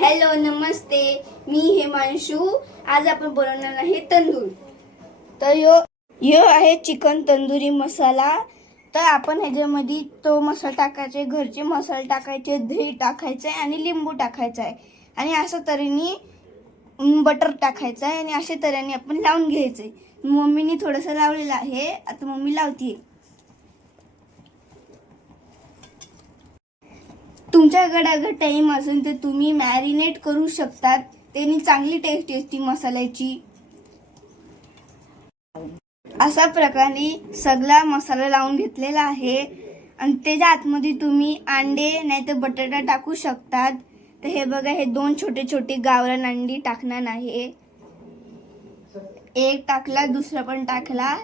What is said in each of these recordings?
Hello नमस्ते, मी हिमांशू. आज आपण बनवणार आहे तंदूर. तर यो आहे चिकन तंदुरी मसाला. तर आपण ह्याच्यामध्ये तो मसाला टाकायचे, घरचे मसाले टाकायचे, दही टाकायचे आणि लिंबू टाकायचा आहे आणि असं तऱ्हेने बटर टाकायचं आहे आणि अशा तऱ्हेने आपण लावून घ्यायचं आहे. मम्मीने थोडंसं लावलेलं आहे, आता मम्मी लावतीये. तुमच्याकडे अगर टाइम असेल तर तुम्ही मॅरिनेट करू शकतात, त्याने चांगली टेस्ट येते मसाल्याची. अशा प्रकारे सगळा मसाला लावून घेतलेला आहे आणि त्याच्या आतमध्ये तुम्ही अंडे नाहीतर बटाटा टाकू शकतात. तर हे बघा, हे 2 छोटे छोटे गावरान अंडी टाकणार आहे. एक टाकला, दुसरा पण टाकला.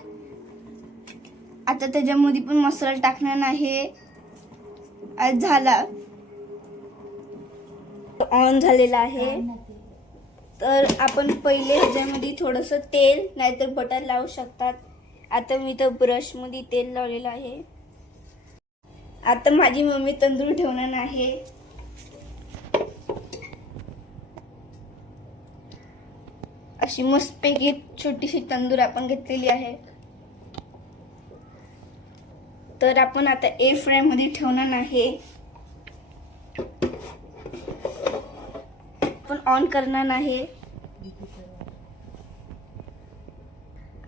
आता त्याच्यामध्ये पण मसाला टाकणार आहे. आज झाला, ऑन झालेला आहे. तर आपण पहिले ह्याच्यामध्ये थोडंसं तेल नाहीतर बटर लावू शकतात. आता मी तर ब्रश मध्ये तेल लावलेलं आहे. आता माझी मम्मी तंदूर ठेवणार आहे. अशी मस्तपैकी छोटीशी तंदूर आपण घेतलेली आहे. तर आपण आता एअर फ्राय मध्ये ठेवणार आहे. आपण ऑन करणार आहे.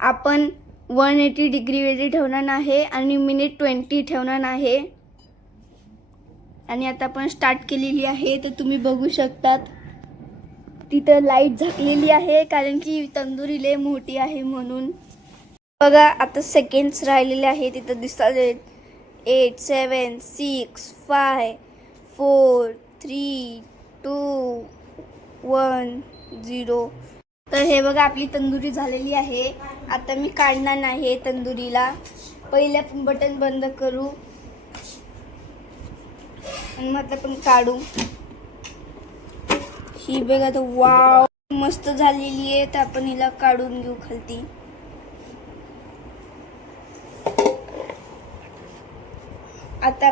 आपण 180 डिग्री वरती ठेवणार आहे आणि मिनिट 20 ठेवणार आहे. आणि आता आपण स्टार्ट केलेली आहे. तर तुम्ही बघू शकतात तिथं लाईट झाकलेली आहे, कारण की तंदुरी लय मोठी आहे म्हणून. बघा, आता सेकंड्स राहिलेले आहे. तिथं दिसतात 8 7 6 5 4 3 2 1 0. तर हे बघा, आपली तंदुरी झालेली आहे. आता मी काढणार नाही तंदुरीला. पहिले आपण बटन बंद करू आणि मग आपण काढू. ही बघा, तर वाव मस्त झालेली आहे. तर आपण हिला काढून घेऊ खालती. आता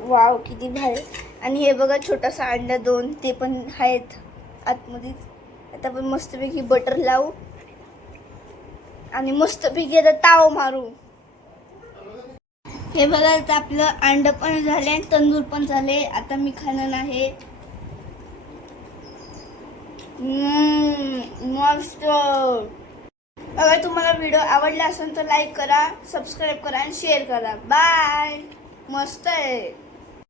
वाव किती भारी. आणि हे बघा, छोटासा अंडा 2 ते पण आहेत आतमध्ये. आता आपण मस्तपैकी बटर लावू आणि मस्तपैकी आता ताव मारू. हे बघा, आता आपलं अंड पण झाले आणि तंदूर पण झाले. आता मी खाणार आहे. मस्त. अगर तुम्हाला व्हिडिओ आवडला असेल तर लाईक करा, सबस्क्राईब करा आणि शेअर करा. बाय. मस्त आहे.